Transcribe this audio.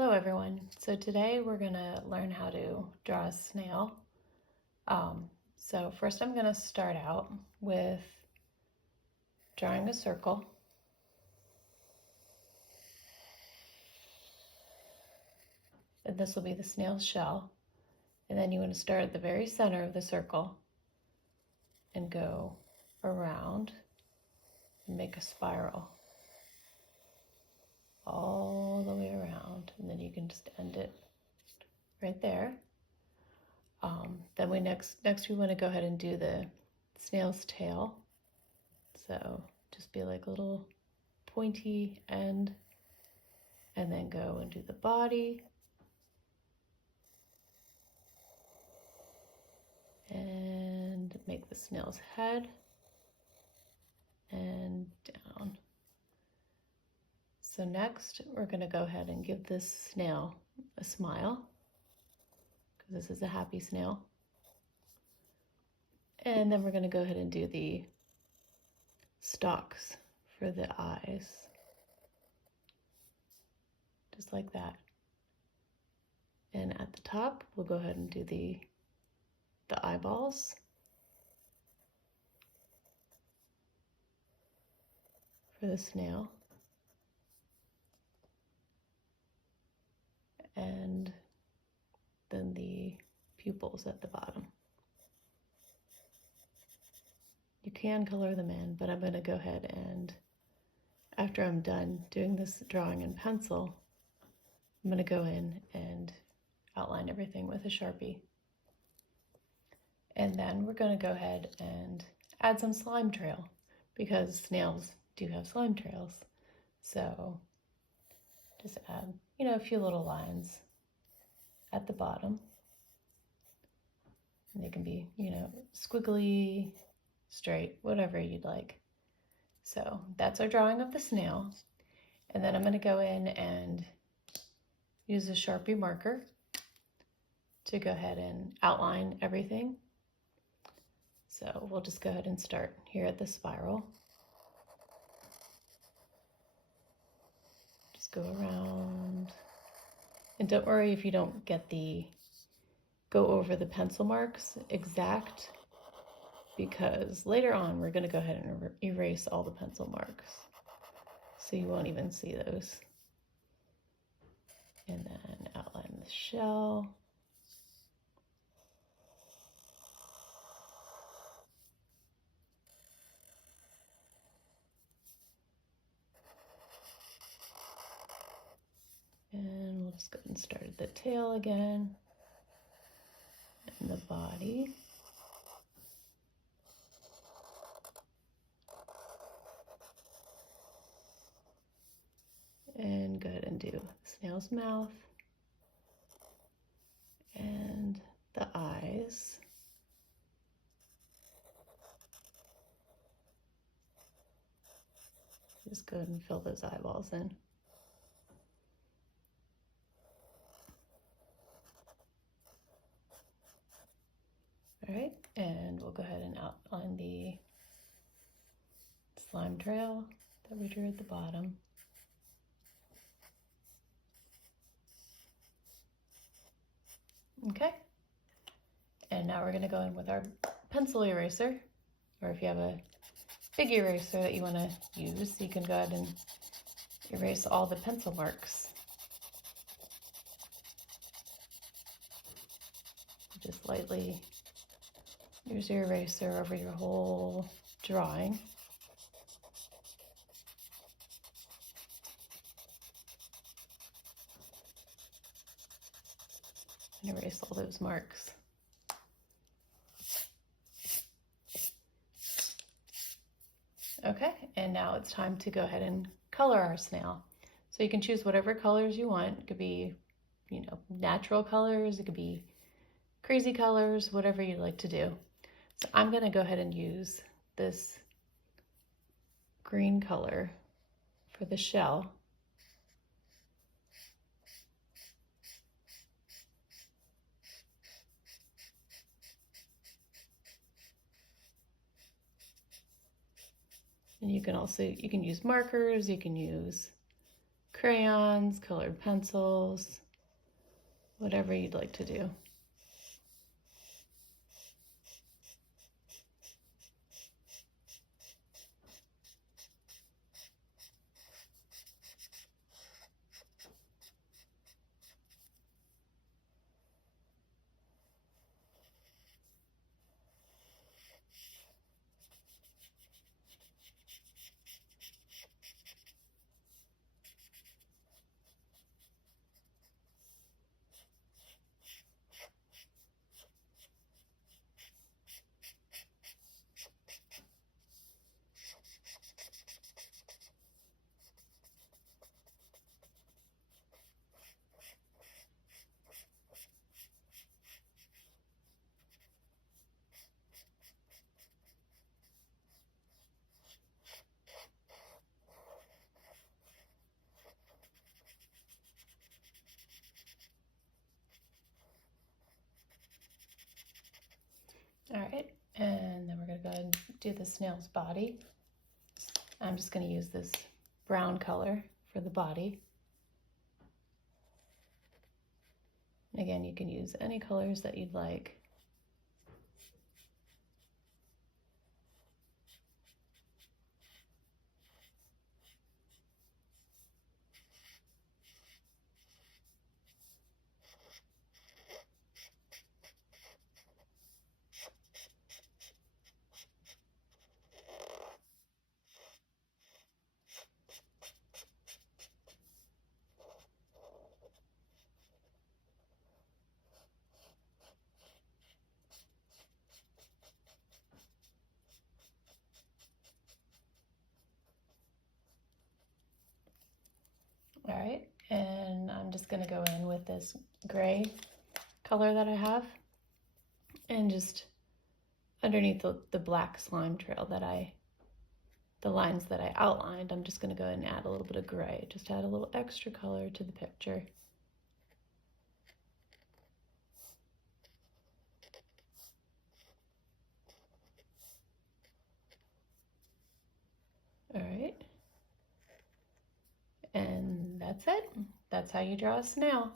Hello everyone. So today we're going to learn how to draw a snail. So first I'm going to start out with drawing a circle. And this will be the snail's shell. And then you want to start at the very center of the circle and go around and make a spiral all the way around. And then you can just end it right there. Then we next we want to go ahead and do the snail's tail. So just be like a little pointy end, and then go and do the body. And make the snail's head and down. So next we're going to go ahead and give this snail a smile, because this is a happy snail. And then we're going to go ahead and do the stalks for the eyes, just like that. And at the top we'll go ahead and do the eyeballs. For the snail. And then the pupils at the bottom. You can color them in, but I'm going to go ahead and, after I'm done doing this drawing in pencil, I'm going to go in and outline everything with a Sharpie. And then we're going to go ahead and add some slime trail, because snails do have slime trails. So just add, a few little lines at the bottom. And they can be, squiggly, straight, whatever you'd like. So that's our drawing of the snail. And then I'm going to go in and use a Sharpie marker to go ahead and outline everything. So we'll just go ahead and start here at the spiral. Just go around. And don't worry if you don't get go over the pencil marks exact, because later on we're going to go ahead and erase all the pencil marks, so you won't even see those. And then outline the shell. And we'll just go ahead and start at the tail again, and the body. And go ahead and do the snail's mouth and the eyes. Just go ahead and fill those eyeballs in. All right, and we'll go ahead and outline the slime trail that we drew at the bottom. Okay, and now we're going to go in with our pencil eraser, or if you have a big eraser that you want to use, you can go ahead and erase all the pencil marks. Just lightly use your eraser over your whole drawing. And erase all those marks. Okay, and now it's time to go ahead and color our snail. So you can choose whatever colors you want. It could be, natural colors, it could be crazy colors, whatever you'd like to do. So I'm going to go ahead and use this green color for the shell. And you can use markers, you can use crayons, colored pencils, whatever you'd like to do. All right, and then we're gonna go ahead and do the snail's body. I'm just gonna use this brown color for the body. Again, you can use any colors that you'd like. All right, and I'm just gonna go in with this gray color that I have and just underneath the black slime trail the lines that I outlined, I'm just gonna go ahead and add a little bit of gray, just add a little extra color to the picture. All right, and that's it. That's how you draw a snail.